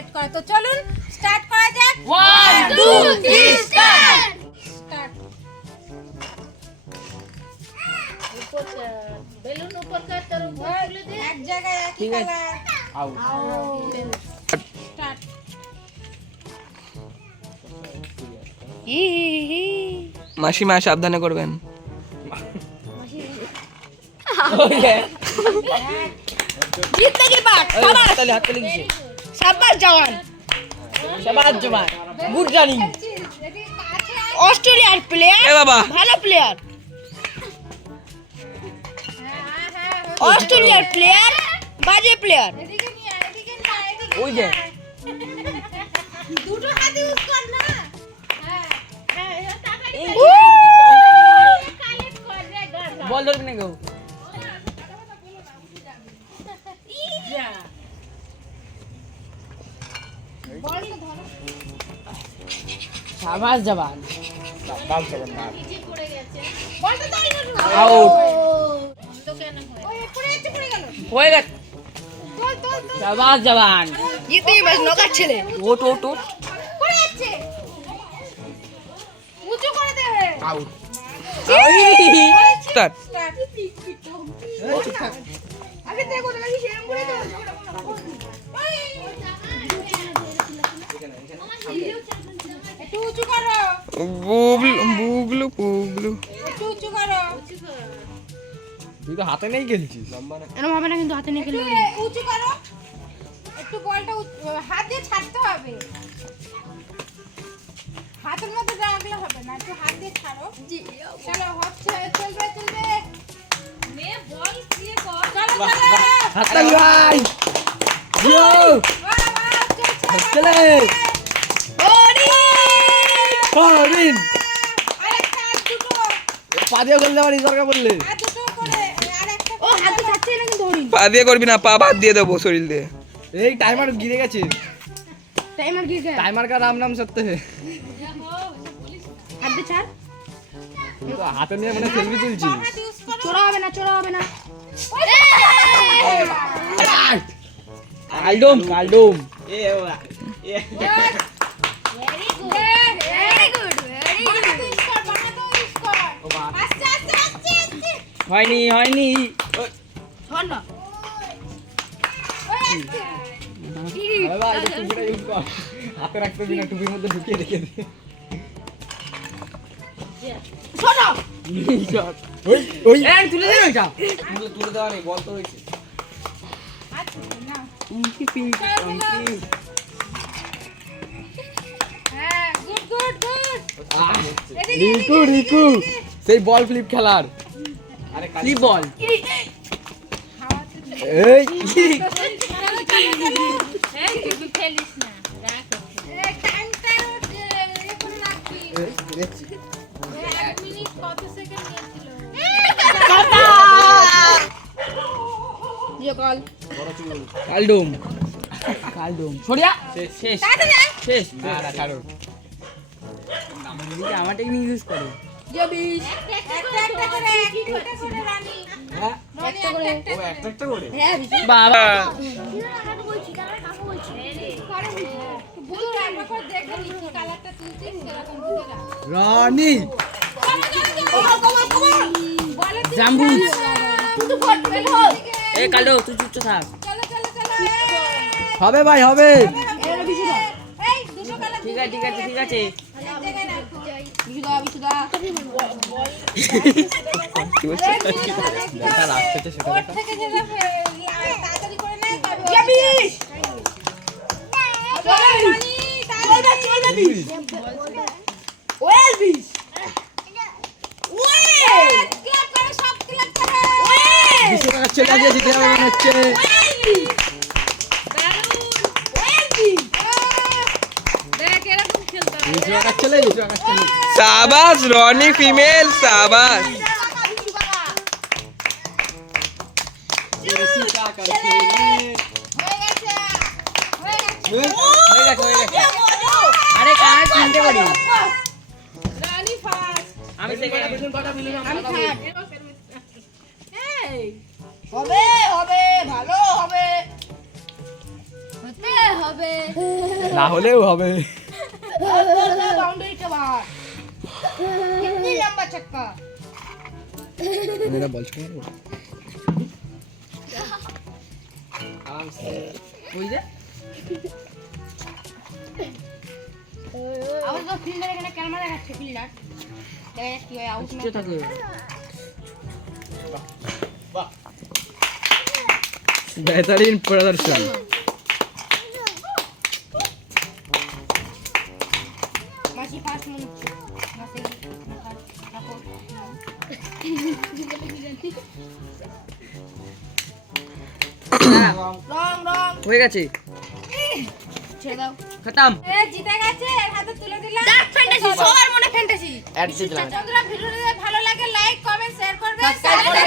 Set করা। তো চলুন স্টার্ট করা যাক। 1 2 3 স্টার্ট। স্টার্ট। ऊपर का बैलून ऊपर का तरफ खुले दे। এক জায়গায় একই কালার। আউট। স্টার্ট। মাসিমা সাবধানে করবেন। जीतने की बात হাততালি দিছে। शाबाश जवान শাবাশ জওয়ান, গুড রানিং। এদিকে কাছে আয়। ऑस्ट्रेलियार এ प्लेयर বাবা, ভালো প্লেয়ার হ্যাঁ ऑस्ट्रेलियार प्लेयर বাজে প্লেয়ার এদিকে নিয়ে আয়, এদিকে নিয়ে আয়, এদিকে ওই যে। নিয়ে আয়। দুটো হাত ইউজ কর না। হ্যাঁ ये ताकत कालेट कर रे गड़। বল ধরবি না কেউ। जा। বলটা ধরো। শাবাশ জওয়ান। नीचे पड़े गए। বলটা ধরো। আউট। तो क्या ना हुआ? ওই পড়ে যাচ্ছে, পড়ে গেল। হয়ে গেছে। তোল তোল তোল। শাবাশ জওয়ান। জিতে বাস নকার ছেলে ওট ওট ওট। পড়ে যাচ্ছে। উঁচু করে দেবে। আউট। স্টার্ট। স্টার্ট। আগে দেখো তো নাকি সেরকম করে দাও। একটু উঁচু করো। বুগলু বুগলু। একটু উঁচু করো। তুই তো হাতে নেই খেলছিস। এরকম হবে না কিন্তু হাতে নিয়ে একটু খেললে উঁচু করো। একটু বলটা হাত দিয়ে ছাড়তে হবে। হাতের মধ্যে রাখলে হবে না, একটু হাত দিয়ে ছাড়ো। চলো হচ্ছে, চলবে চলবে। मैं बॉल ये कर। চলো চলো। হাততালি ভাই। ইয়ো। বাহ, বাহ, চলছে। চলে। ফরিন। আরেকটা, আর দুটো। পা দিয়ে খেলতে পারিস দরকার পড়লে। আর দুটো করে, আরেকটা ও হাতে ছাড়ছে না কিন্তু হরিণ পা দিয়ে করবি না, পা বাদ দিয়ে দেবো শরীর দিয়ে। এই টাইমার গিরে গেছে। টাইমার गिर गया टाइमर का राम नाम सत्य है। হাত দিয়ে ছাড় তুই তো হাতে নিয়ে মানে সেলফি তুলছিস। বাঁ হাত ইউজ করো। চোরা হবে না চোরা হবে না কালডোম কালডোম। Very good, very good. বাঁ হাত ইউজ কর, বাঁ হাত ইউজ কর। আস্তে আস্তে আস্তে আস্তে। হয়নি হয়নি। ধর না ওই আস্তে। আরে ভাই এটা টুপিটা ইউজ কর। হাতে রাখতে দিনা টুপির মধ্যে ঢুকিয়ে রেখে দে। শোনো ওই ওই এই তুলে দে ওইটা। তুলে দেওয়া নেই, বল তো রয়েছে। আচ্ছা, নাও। পিঙ্কি পিঙ্কি পিঙ্কি। হ্যাঁ, গুড গুড গুড। এদিকে, রিকু এদিকে, রিকু এদিকে। সেই বল ফ্লিপ খেলার। আরে কি বল? খাওয়াতে দে। এই চলো, চলো, চলো। ए तू खेलिस ना। राख। এই টাইমটা ইয়ে করে রাখবি। এক মিনিট কত সেকেন্ড নিয়েছিল? ये कॉल কালডোম কালডোম সরিয়া। শেষ তাড়াতাড়ি আয়। শেষ। না না ছাড়ো। এদিকে আমার টেকনিক ইউজ করো। ये 20 একটা একটা করে, একটা করে রানি। হ্যাঁ রানি একটা একটা ও করে। একটা একটা করে। है বাবা বুঝতে আমরা করে দেখে নিচ্ছি কালারটা তুলছিস সেরকম বুঝে রাখ। রানী বলে তুই জাম্বু। तू फट फेल हो এ কালডো তুই চুপচাপ থাক। চলো চলো চলো। হবে ভাই হবে। এই দুটো কালার ঠিক আছে ঠিক আছে ঠিক আছে। এক জায়গায় রাখো। विशुदा যেটা লাগতেছে সেটা ওর থেকে যেটা তাড়াতাড়ি করে নেয় তবে ये 20 চলো রানী তাড়াতাড়ি। ओए 20 ক্লাব করে সব ক্লাব করে। 200 টাকা চলে গিয়ে জিতে যাবে মনে হচ্ছে। देख এরকম খেলতে হয়। 200 টাকা চলে 200 টাকা চলে। শাবাশ রনি ফিমেল শাবাশ। বেশি টাকা খেলে। হয়ে গেছে হয়ে গেছে। হয়ে গেছে হয়ে গেছে। আরে কার চিনতে পারি। রানী ফার্স্ট। আমি সেকেন্ড। আমি থার্ড এই হবে হবে ভালো হবে হতে হবে। না হলেও হবে। बाउंड्री के बाहर कितनी लंबा चक्का मेरा बॉल छूना ওই যে আবার তো ফিল্ডার এখানে ক্যামেরা দেখাচ্ছে ফিল্ডার দেখ কি হয় আউট না যে থাকে बेहतरीन प्रदर्शन। মাসি 5 মিনিট মাসি রাখো রং রং হয়ে গেছে ছেড়ে দাও খতম এ জিতে গেছে এর হাতে তুলে দিলাম দেখ ফ্যান্টাসি সবার মনে ফ্যান্টাসি एड से चला বন্ধুরা ভিডিওটা ভালো লাগে লাইক কমেন্ট শেয়ার করবে Subscribe